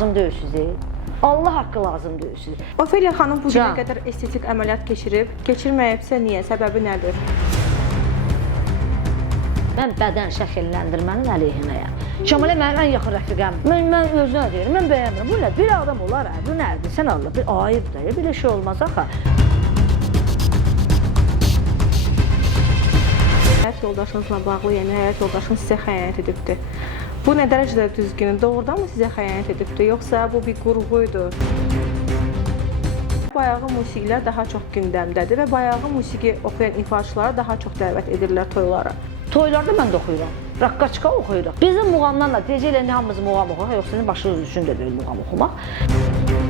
lazım deyilsiniz. Allah haqqı lazım deyilsiniz. Ofeliya xanım bu günə qədər estetik əməliyyat keçirib, keçirməyibsə niyə? Səbəbi nədir? Mən bədən şəkilləndirmənin əleyhinəyəm. Şamalə mənim ən yaxın rəfiqəm. Mən özünə deyirəm, mən bəyənmirəm. Bu nə? Bir adam olar, bu nədir? Sən Allah, bir ayıbdır, belə şey olmaz axı. Həyat yoldaşınızla bağlı, yəni həyat yoldaşınız sizə xəyanət edibdir. Bu nə dərəcədə düzgün? Doğrudan mı sizə xəyanət edibdir, yoxsa bu bir qurğuydu? Bayağı musiqilər daha çox gündəmdədir və bayağı musiqi oxuyan ifaçılara daha çox dəvət edirlər toylara. Toylarda mən də oxuyuram, raqqaçka oxuyuram. Bizim muğamdan da, deyəcəklər, hamımız muğam oxuyaq, yoxsa başınız üçün də deyil muğam oxumaq.